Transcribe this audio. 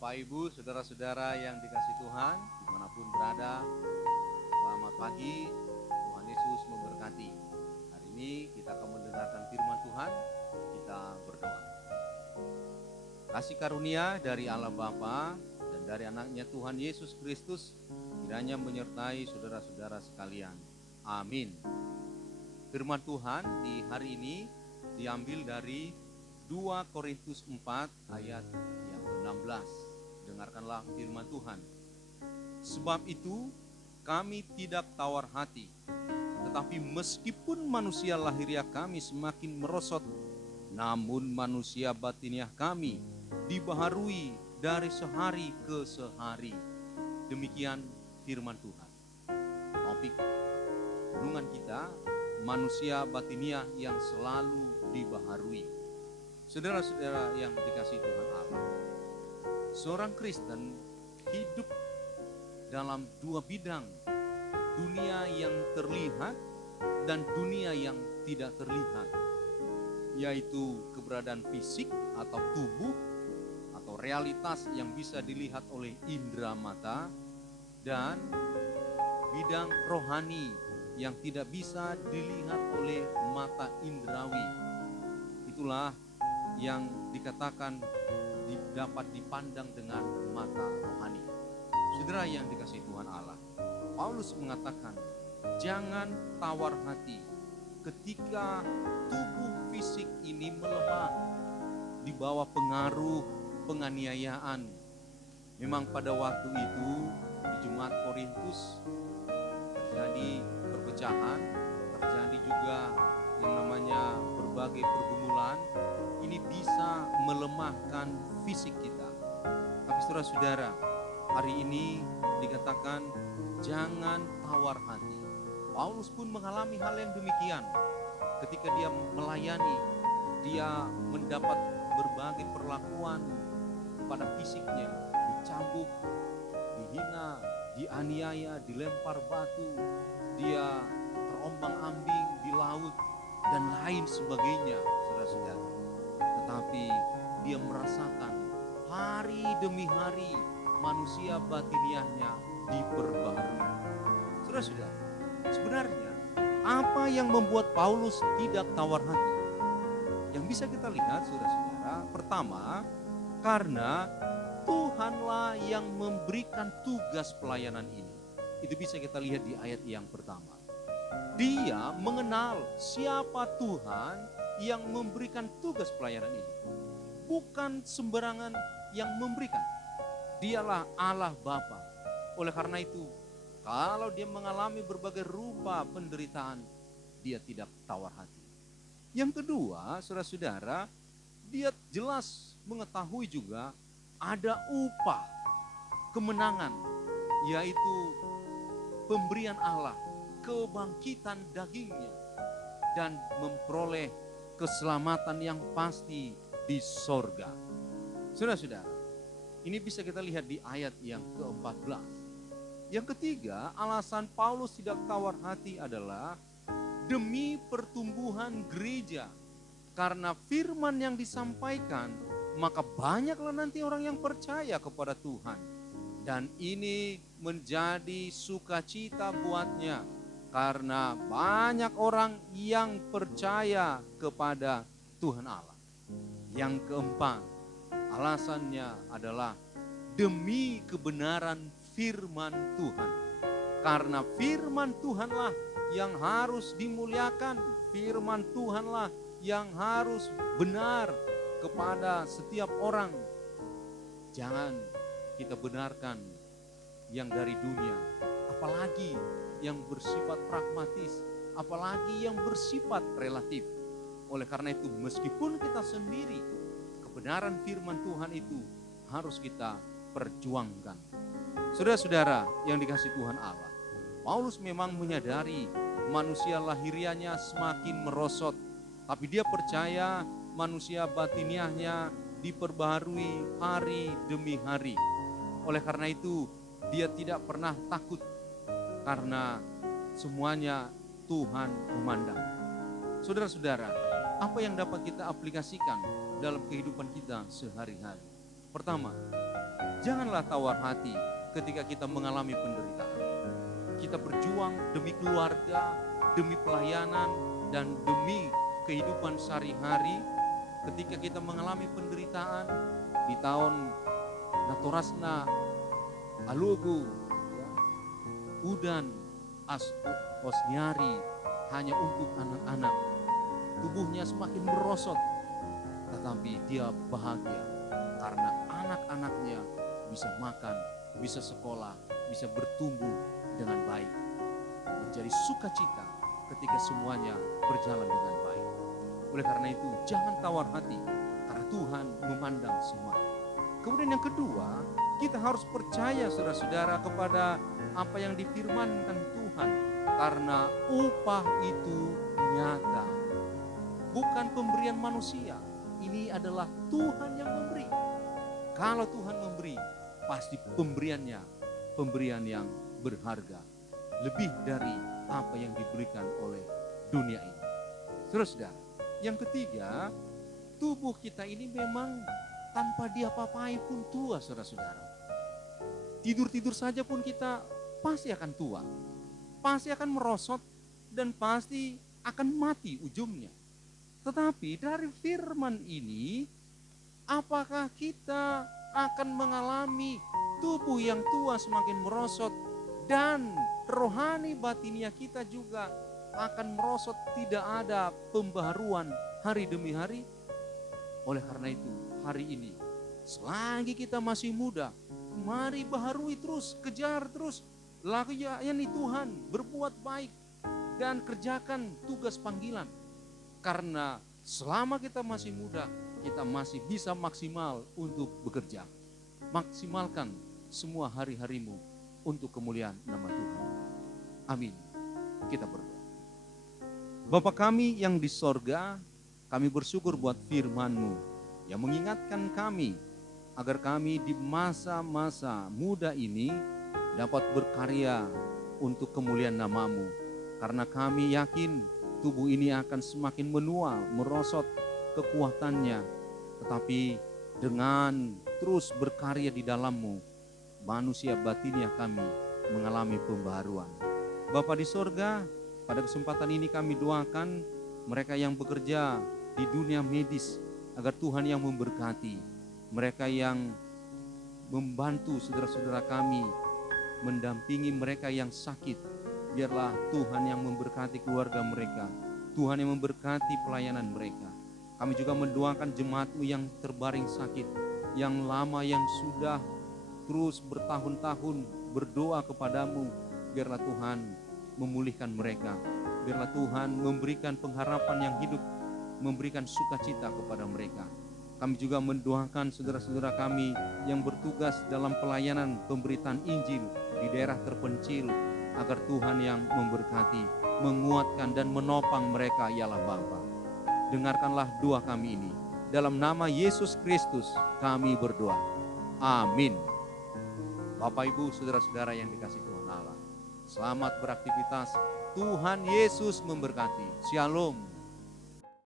Bapak, Ibu, saudara-saudara yang dikasihi Tuhan, dimanapun berada, selamat pagi, Tuhan Yesus memberkati. Hari ini kita akan mendengarkan firman Tuhan, kita berdoa. Kasih karunia dari Allah Bapa dan dari anaknya Tuhan Yesus Kristus, kiranya menyertai saudara-saudara sekalian. Amin. Firman Tuhan di hari ini diambil dari 2 Korintus 4 ayat yang ke-16. Dengarkanlah firman Tuhan. Sebab itu kami tidak tawar hati, tetapi meskipun manusia lahiriah kami semakin merosot, namun manusia batiniah kami dibaharui dari sehari ke sehari. Demikian firman Tuhan. Topik renungan kita, manusia batiniah yang selalu dibaharui. Saudara-saudara yang dikasihi Tuhan Allah, seorang Kristen hidup dalam dua bidang, dunia yang terlihat dan dunia yang tidak terlihat, yaitu keberadaan fisik atau tubuh atau realitas yang bisa dilihat oleh indera mata, dan bidang rohani yang tidak bisa dilihat oleh mata indrawi. Itulah yang dikatakan dapat dipandang dengan mata rohani. Saudara yang dikasihi Tuhan Allah, Paulus mengatakan jangan tawar hati ketika tubuh fisik ini melemah di bawah pengaruh penganiayaan. Memang pada waktu itu di Jemaat Korintus terjadi perpecahan, terjadi juga yang namanya berbagai pergumulan. Ini bisa melemahkan fisik kita. Tapi saudara-saudara, hari ini dikatakan jangan tawar hati. Paulus pun mengalami hal yang demikian. Ketika dia melayani, dia mendapat berbagai perlakuan pada fisiknya, dicambuk, dihina, dianiaya, dilempar batu, dia terombang-ambing di laut dan lain sebagainya, saudara-saudara. Tetapi dia merasakan hari demi hari manusia batiniahnya diperbaharui. Saudara-saudara, sebenarnya apa yang membuat Paulus tidak tawar hati? Yang bisa kita lihat, saudara-saudara, pertama, karena Tuhanlah yang memberikan tugas pelayanan ini. Itu bisa kita lihat di ayat yang pertama. Dia mengenal siapa Tuhan yang memberikan tugas pelayanan ini. Bukan sembarangan yang memberikan. Dialah Allah Bapa. Oleh karena itu, kalau dia mengalami berbagai rupa penderitaan, dia tidak tawar hati. Yang kedua, saudara-saudara, dia jelas mengetahui juga ada upah kemenangan, yaitu pemberian Allah, kebangkitan dagingnya, dan memperoleh keselamatan yang pasti di sorga. Saudara-saudara, ini bisa kita lihat di ayat yang ke-14. Yang ketiga, alasan Paulus tidak tawar hati adalah demi pertumbuhan gereja. Karena firman yang disampaikan, maka banyaklah nanti orang yang percaya kepada Tuhan. Dan ini menjadi sukacita buatnya, karena banyak orang yang percaya kepada Tuhan Allah. Yang keempat, alasannya adalah demi kebenaran firman Tuhan. Karena firman Tuhanlah yang harus dimuliakan, firman Tuhanlah yang harus benar kepada setiap orang. Jangan kita benarkan yang dari dunia, apalagi yang bersifat pragmatis, apalagi yang bersifat relatif. Oleh karena itu, meskipun kita sendiri, kebenaran firman Tuhan itu harus kita perjuangkan. Saudara-saudara yang dikasihi Tuhan Allah, Paulus memang menyadari manusia lahiriahnya semakin merosot, tapi dia percaya manusia batiniahnya diperbaharui hari demi hari. Oleh karena itu, dia tidak pernah takut, karena semuanya Tuhan memandang. Saudara-saudara, apa yang dapat kita aplikasikan dalam kehidupan kita sehari-hari? Pertama, Janganlah tawar hati ketika kita mengalami penderitaan. Kita berjuang demi keluarga, demi pelayanan, dan demi kehidupan sehari-hari. Ketika kita mengalami penderitaan di tahun Natorasna, Alugu, ya, Udan, Osnyari hanya untuk anak-anak. Tubuhnya semakin merosot, tetapi dia bahagia karena anak-anaknya bisa makan, bisa sekolah, bisa bertumbuh dengan baik. Menjadi sukacita ketika semuanya berjalan dengan baik. Oleh karena itu, jangan tawar hati karena Tuhan memandang semua. Kemudian yang kedua, kita harus percaya saudara-saudara kepada apa yang difirmankan Tuhan, karena upah itu nyata. Bukan pemberian manusia, ini adalah Tuhan yang memberi. Kalau Tuhan memberi, pasti pemberiannya pemberian yang berharga, lebih dari apa yang diberikan oleh dunia ini. Saudara-saudara, yang ketiga, tubuh kita ini memang tanpa diapa-apai pun tua, saudara-saudara. Tidur-tidur saja pun kita pasti akan tua, pasti akan merosot, dan pasti akan mati ujungnya. Tetapi dari firman ini, apakah kita akan mengalami tubuh yang tua semakin merosot dan rohani batinia kita juga akan merosot, tidak ada pembaharuan hari demi hari? Oleh karena itu, hari ini selagi kita masih muda, mari baharui terus, kejar terus, layani Tuhan, berbuat baik, dan kerjakan tugas panggilan. Karena selama kita masih muda, kita masih bisa maksimal untuk bekerja. Maksimalkan semua hari-harimu untuk kemuliaan nama Tuhan. Amin. Kita berdoa. Bapa kami yang di sorga, kami bersyukur buat firman-Mu yang mengingatkan kami agar kami di masa-masa muda ini dapat berkarya untuk kemuliaan nama-Mu. Karena kami yakin tubuh ini akan semakin menua, merosot kekuatannya. Tetapi dengan terus berkarya di dalam-Mu, manusia batinnya kami mengalami pembaharuan. Bapa di sorga, pada kesempatan ini kami doakan mereka yang bekerja di dunia medis, agar Tuhan yang memberkati. Mereka yang membantu saudara-saudara kami, mendampingi mereka yang sakit, biarlah Tuhan yang memberkati keluarga mereka, Tuhan yang memberkati pelayanan mereka. Kami juga mendoakan jemaat-Mu yang terbaring sakit, yang lama, yang sudah terus bertahun-tahun berdoa kepadamu, biarlah Tuhan memulihkan mereka, biarlah Tuhan memberikan pengharapan yang hidup, memberikan sukacita kepada mereka. Kami juga mendoakan saudara-saudara kami yang bertugas dalam pelayanan pemberitaan Injil di daerah terpencil, agar Tuhan yang memberkati, menguatkan dan menopang mereka, ialah Bapa. Dengarkanlah doa kami ini. Dalam nama Yesus Kristus kami berdoa. Amin. Bapak Ibu, saudara-saudara yang dikasihi Tuhan Allah, selamat beraktivitas. Tuhan Yesus memberkati. Shalom.